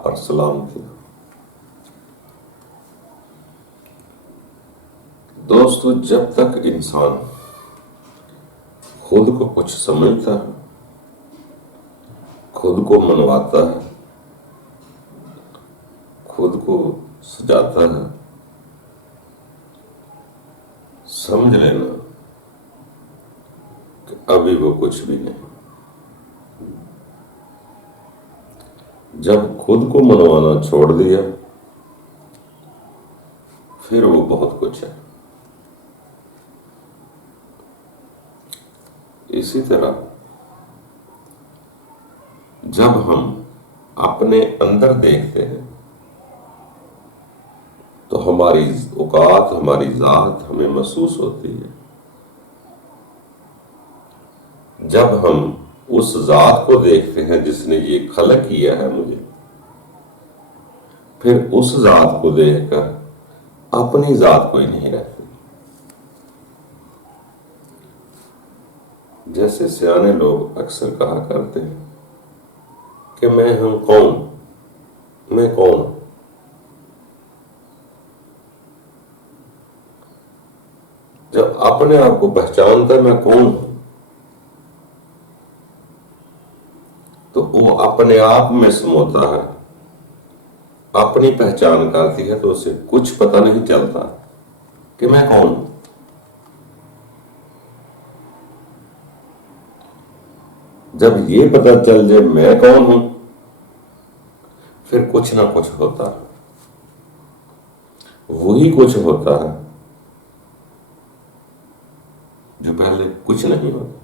آپ پر سلام تھی۔ دوستو، جب تک انسان خود کو کچھ سمجھتا ہے، خود کو منواتا ہے، خود کو سجاتا ہے، سمجھ لینا کہ ابھی وہ کچھ بھی نہیں۔ جب خود کو منوانا چھوڑ دیا پھر وہ بہت کچھ ہے۔ اسی طرح جب ہم اپنے اندر دیکھتے ہیں تو ہماری اوقات، ہماری ذات ہمیں محسوس ہوتی ہے۔ جب ہم اس ذات کو دیکھتے ہیں جس نے یہ خلق کیا ہے مجھے، پھر اس ذات کو دیکھ کر اپنی ذات کوئی نہیں رہتی۔ جیسے سیانے لوگ اکثر کہا کرتے ہیں کہ میں ہوں کون، میں کون۔ جب اپنے آپ کو پہچانتا ہے میں کون ہوں، تو وہ اپنے آپ میں سموتا ہے، اپنی پہچان کرتی ہے تو اسے کچھ پتہ نہیں چلتا کہ میں کون ہوں۔ جب یہ پتہ چل جائے میں کون ہوں، پھر کچھ نہ کچھ ہوتا ہے۔ وہی کچھ ہوتا ہے جو پہلے کچھ نہیں ہوتا۔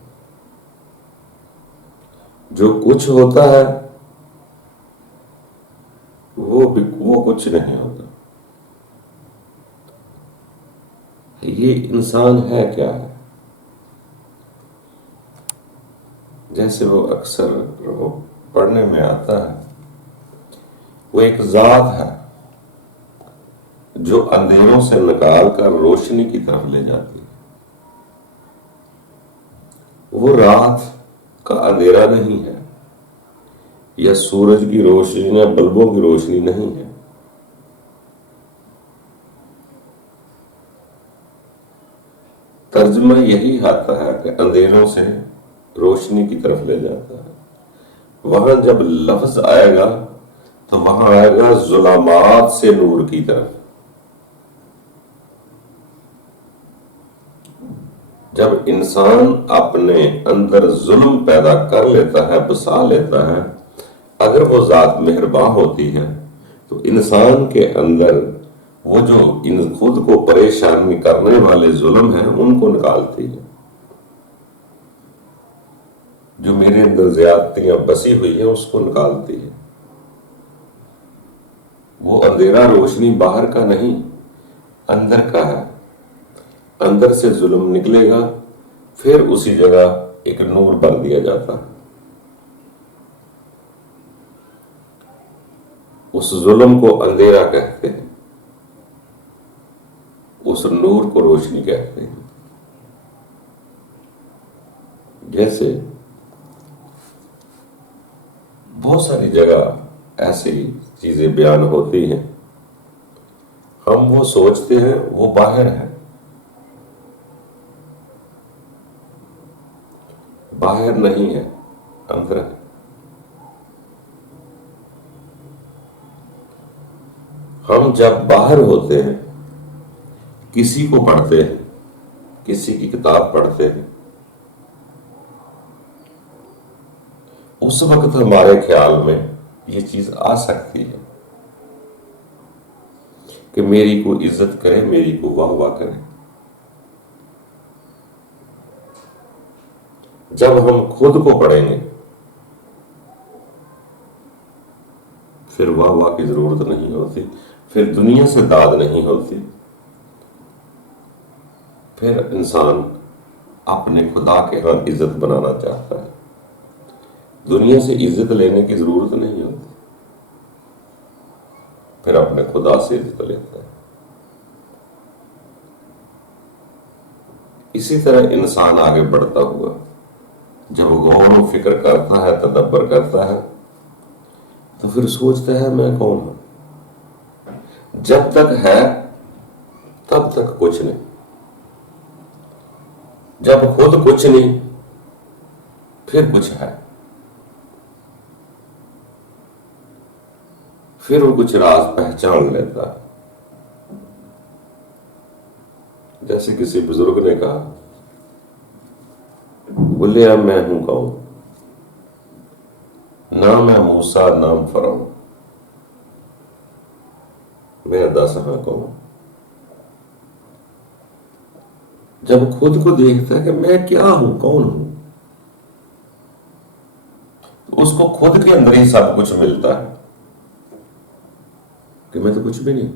جو کچھ ہوتا ہے وہ کچھ نہیں ہوتا۔ یہ انسان ہے کیا ہے؟ جیسے وہ اکثر پڑھنے میں آتا ہے، وہ ایک ذات ہے جو اندھیروں سے نکال کر روشنی کی طرف لے جاتی ہے۔ وہ رات کا اندھیرا نہیں ہے، یا سورج کی روشنی یا بلبوں کی روشنی نہیں ہے۔ ترجمہ یہی آتا ہے کہ اندھیروں سے روشنی کی طرف لے جاتا ہے۔ وہاں جب لفظ آئے گا تو وہاں آئے گا ظلمات سے نور کی طرف۔ جب انسان اپنے اندر ظلم پیدا کر لیتا ہے، بسا لیتا ہے، اگر وہ ذات مہربان ہوتی ہے تو انسان کے اندر وہ جو خود کو پریشانی کرنے والے ظلم ہیں ان کو نکالتی ہے۔ جو میرے اندر زیادتیاں بسی ہوئی ہیں اس کو نکالتی ہے۔ وہ اندھیرا روشنی باہر کا نہیں، اندر کا ہے۔ اندر سے ظلم نکلے گا، پھر اسی جگہ ایک نور بن دیا جاتا ہے۔ اس ظلم کو اندھیرا کہتے ہیں، اس نور کو روشنی کہتے ہیں۔ جیسے بہت ساری جگہ ایسی چیزیں بیان ہوتی ہیں، ہم وہ سوچتے ہیں وہ باہر ہے، باہر نہیں ہے، اندر ہے۔ ہم جب باہر ہوتے ہیں، کسی کو پڑھتے ہیں، کسی کی کتاب پڑھتے ہیں، اس وقت ہمارے خیال میں یہ چیز آ سکتی ہے کہ میری کو عزت کرے، میری کو واہ واہ کرے۔ جب ہم خود کو پڑھیں گے پھر واہ واہ کی ضرورت نہیں ہوتی، پھر دنیا سے داد نہیں ہوتی، پھر انسان اپنے خدا کے ہاں عزت بنانا چاہتا ہے۔ دنیا سے عزت لینے کی ضرورت نہیں ہوتی، پھر اپنے خدا سے عزت لیتا ہے۔ اسی طرح انسان آگے بڑھتا ہوا جب غور و فکر کرتا ہے، تدبر کرتا ہے، تو پھر سوچتا ہے میں کون ہوں. جب تک ہے تب تک کچھ نہیں. جب خود کچھ نہیں پھر کچھ ہے. پھر وہ کچھ راز پہچان لیتا ہے. جیسے کسی بزرگ نے کہا، بولے اب میں ہوں کون؟ نام ہے موسیٰ نام فرعون، میں دس ہاں کون؟ جب خود کو دیکھتا ہے کہ میں کیا ہوں، کون ہوں، تو اس کو خود کے اندر ہی سب کچھ ملتا ہے کہ میں تو کچھ بھی نہیں.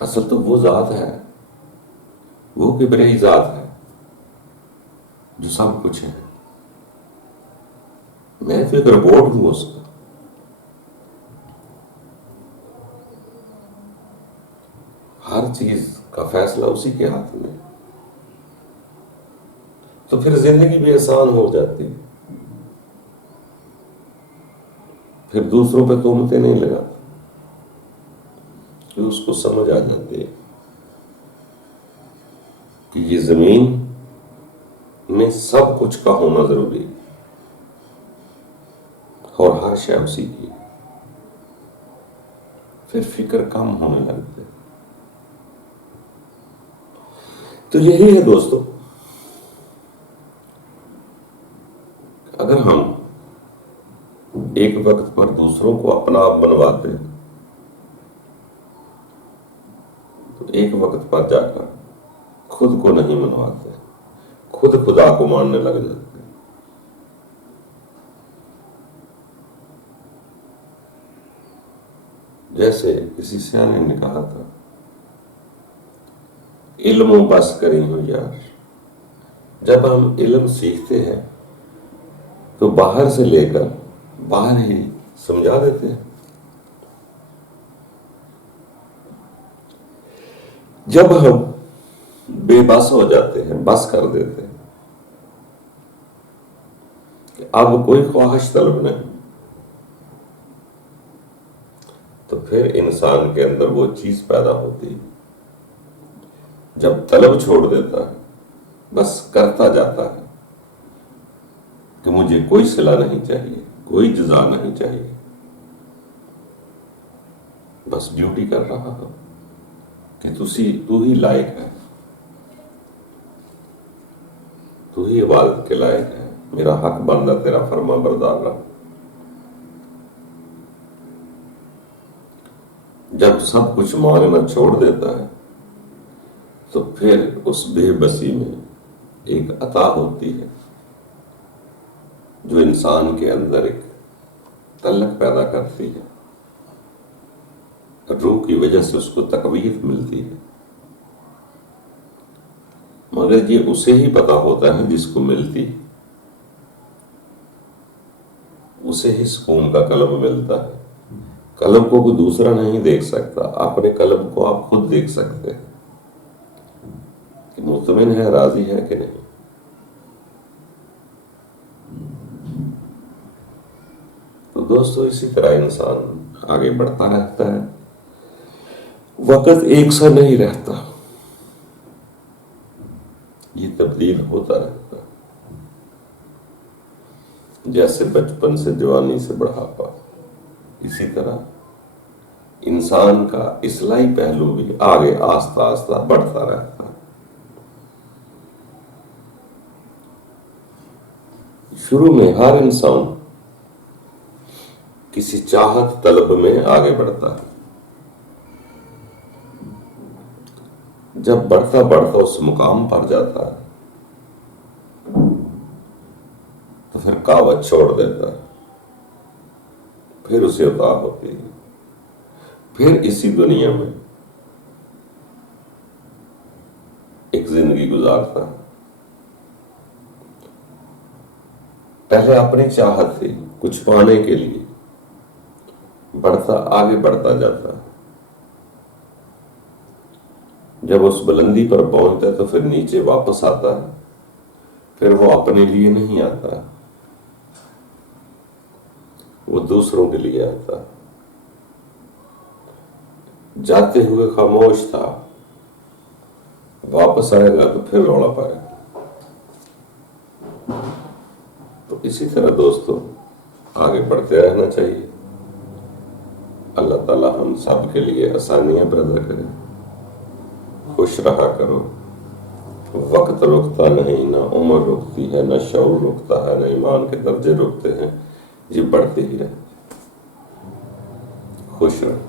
اصل تو وہ ذات ہے، وہ کبریائی ذات ہے جو سب کچھ ہے. میں تو ایک رپورٹ ہوں اس کا. ہر چیز کا فیصلہ اسی کے ہاتھ میں. تو پھر زندگی بھی آسان ہو جاتی ہے. پھر دوسروں پہ تہمتیں نہیں لگاتا، کہ اس کو سمجھ آ جاتی ہے کہ یہ زمین میں سب کچھ کا ہونا ضروری ہے اور ہر شے اسی کی. پھر فکر کم ہونے لگتے. تو یہی ہے دوستو، اگر ہم ایک وقت پر دوسروں کو اپنا آپ بنواتے ہیں تو ایک وقت پر جا کر خود کو نہیں منواتے، خود خدا کو ماننے لگ جاتے ہیں. جیسے کسی سیانے نے کہا تھا، علم و بس کریں ہو یار. جب ہم علم سیکھتے ہیں تو باہر سے لے کر باہر ہی سمجھا دیتے ہیں. جب ہم بے بس ہو جاتے ہیں، بس کر دیتے ہیں کہ اب کوئی خواہش طلب نہیں، تو پھر انسان کے اندر وہ چیز پیدا ہوتی ہے. جب طلب چھوڑ دیتا ہے، بس کرتا جاتا ہے کہ مجھے کوئی صلہ نہیں چاہیے، کوئی جزا نہیں چاہیے، بس ڈیوٹی کر رہا ہوں کہ تو ہی لائق ہے، تو ہی عبادت کے لائق ہے، میرا حق بنتا تیرا فرما بردار رہا. جب سب کچھ ماننا چھوڑ دیتا ہے تو پھر اس بے بسی میں ایک عطا ہوتی ہے جو انسان کے اندر ایک تعلق پیدا کرتی ہے. روح کی وجہ سے اس کو تقویت ملتی ہے، مگر یہ اسے ہی پتا ہوتا ہے جس کو ملتی، اسے ہی سکون کا قلب ملتا ہے. قلب کو کوئی دوسرا نہیں دیکھ سکتا، اپنے قلب کو آپ خود دیکھ سکتے ہیں کہ مطمئن ہے، راضی ہے کہ نہیں. تو دوستو اسی طرح انسان آگے بڑھتا رہتا ہے. وقت ایک سا نہیں رہتا، یہ تبدیل ہوتا رہتا ہے. جیسے بچپن سے جوانی سے بڑھاپا، اسی طرح انسان کا اصلاحی پہلو بھی آگے آہستہ آہستہ بڑھتا رہتا ہے. شروع میں ہر انسان کسی چاہت طلب میں آگے بڑھتا ہے. جب بڑھتا بڑھتا اس مقام پر جاتا ہے تو پھر کاوت چھوڑ دیتا ہے، پھر اسے عطا ہوتی ہے، پھر اسی دنیا میں ایک زندگی گزارتا ہے. پہلے اپنی چاہت تھی کچھ پانے کے لیے، آگے بڑھتا جاتا ہے. جب اس بلندی پر پہنچتا ہے تو پھر نیچے واپس آتا ہے. پھر وہ اپنے لیے نہیں آتا، وہ دوسروں کے لیے آتا، جاتے ہوئے خاموش تھا، واپس آئے گا تو پھر روڑا پائے گا۔ تو اسی طرح دوستو آگے بڑھتے رہنا چاہیے۔ اللہ تعالیٰ ہم سب کے لیے آسانیاں پیدا کرے۔ خوش رہا کرو، وقت رکتا نہیں، نہ عمر رکتی ہے، نہ شعور رکتا ہے، نہ ایمان کے درجے رکتے ہیں، یہ بڑھتے ہی رہتے۔ خوش رہو۔